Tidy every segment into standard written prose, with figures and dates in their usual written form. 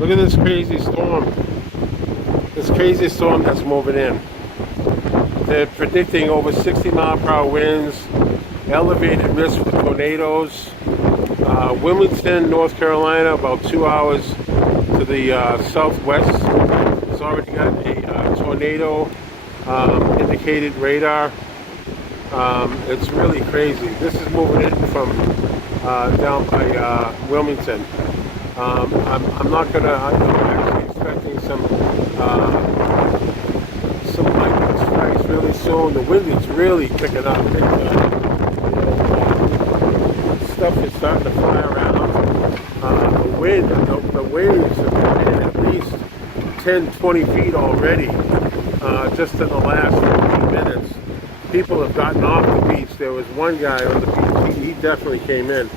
Look at this crazy storm. This crazy storm that's moving in. They're predicting over 60-mile-per-hour winds, elevated risk for tornadoes. Wilmington, North Carolina, about 2 hours to the southwest. It's already got a tornado indicated radar. It's really crazy. This is moving in from down by Wilmington. I'm not gonna. I'm actually expecting some lightning strikes really soon. The wind is really picking up big time. Stuff is starting to fly around. The waves have been in at least 10, 20 feet already. Just in the last 15 minutes, people have gotten off the beach. There was one guy on the beach. He definitely came in.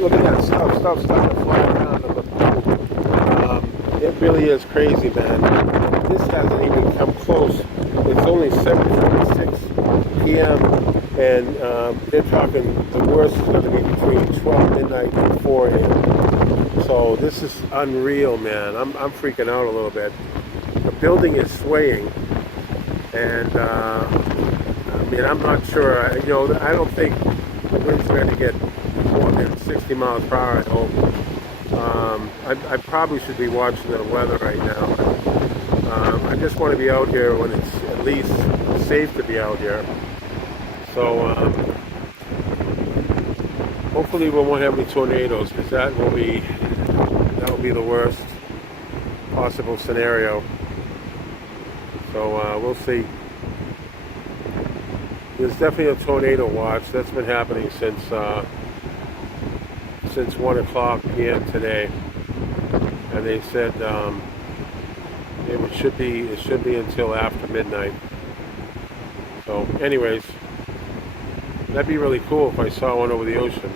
Look at that stuff starting to fly around on the pool. It really is crazy, man. This hasn't even come close. It's only 7:46 p.m. and they're talking the worst is going to be between 12 midnight and 4 a.m. So this is unreal, man. I'm freaking out a little bit. The building is swaying, and I mean, I'm not sure. You know, I don't think the wind's going to get more than 60 miles per hour. I hope. I probably should be watching the weather right now. But, I just want to be out here when it's at least safe to be out here. So hopefully we won't have any tornadoes, because that will be the worst possible scenario. So we'll see. There's definitely a tornado watch that's been happening since 1 o'clock p.m. today, and they said it should be until after midnight. So, anyways, that'd be really cool if I saw one over the ocean.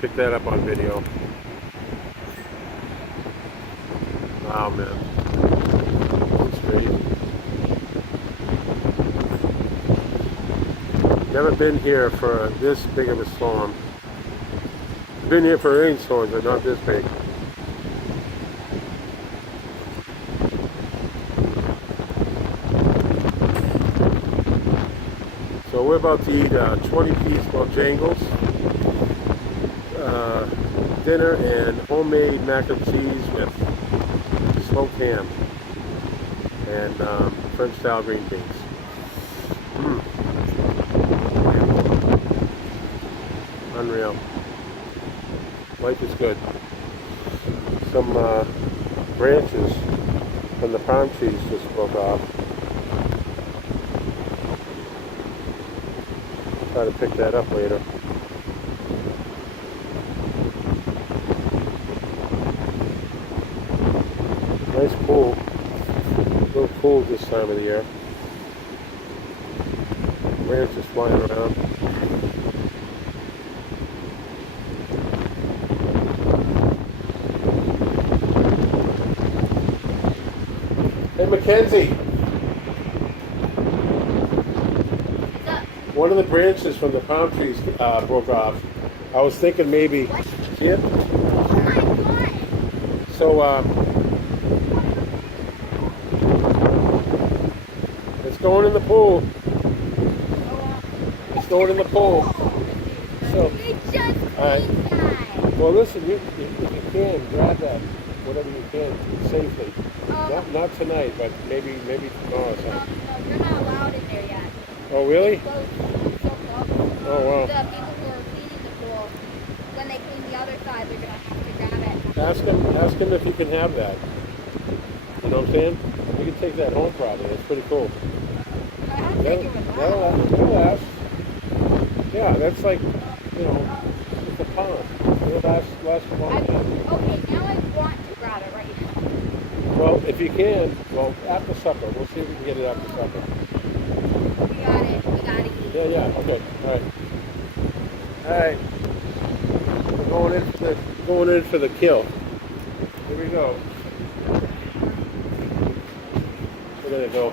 Pick that up on video. Wow, man, it's crazy. Never been here for this big of a storm. Been here for rainstorms, but not this big. So we're about to eat 20-piece Bojangles dinner and homemade mac and cheese with smoked ham and French-style green beans. Unreal. Life is good. Some branches from the palm trees just broke off. Try to pick that up later. Nice pool. A little cool this time of the year. Branches flying around. Hey, Mackenzie. One of the branches from the palm trees broke off. I was thinking maybe. See it? Oh my God. So it's going in the pool. It's going in the pool. So, all right. Well, listen, if you can, grab that, whatever you can, safely. Not tonight, but maybe tomorrow or something. No, you're not allowed in there yet. Oh, really? Oh, wow. The people who are cleaning the pool, when they clean the other side, they're going to have to grab it. Ask him if you can have that. You know what I'm saying? You can take that home probably. It's pretty cool. That'll last. Yeah, that's like, you know, it's a pond. It'll last a long time. Okay, now I want to grab it right now. Well, if you can, well, after supper. We'll see if we can get it after supper. We got it. We got to eat. Yeah, okay. All right. We're going in for the kill. Here we go. We're gonna go.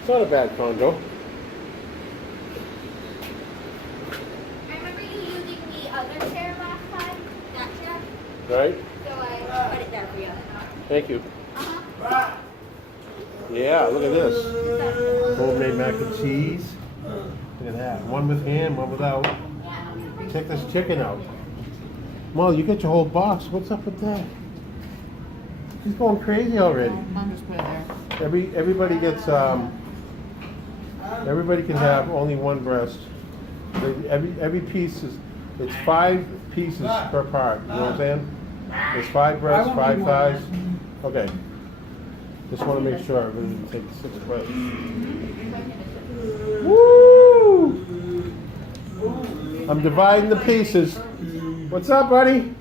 It's not a bad condo. I remember you using the other chair last time, that chair. Right? So I put it there for you. Thank you. Yeah, look at this. Homemade mac and cheese. Look at that. One with ham, one without. Check this chicken out. Mom, you got your whole box. What's up with that? She's going crazy already. I'm just put it there. Everybody gets everybody can have only one breast. Every piece is it's 5 pieces per part. You know what I'm saying? There's 5 breasts, 5 thighs. Okay. Just want to make sure everybody can take 6 breasts. Woo! I'm dividing the pieces. What's up, buddy?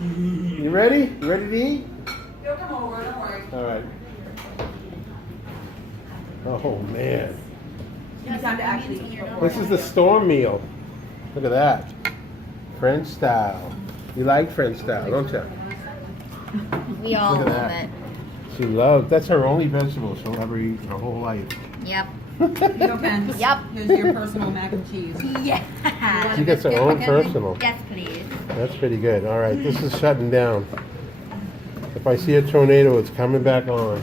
You ready? You ready to eat? He'll come over, don't worry. All right. Oh man. It's time to actually eat. This is the storm meal. Look at that. French style. You like French style, don't you? We all Look at love that. it. She loves. That's her only vegetable she'll ever eat her whole life. Yep. Here you go, Pence. Yep. Here's your personal mac and cheese. Yeah. She gets her own personal. Yes, please. That's pretty good. All right, this is shutting down. If I see a tornado, it's coming back on.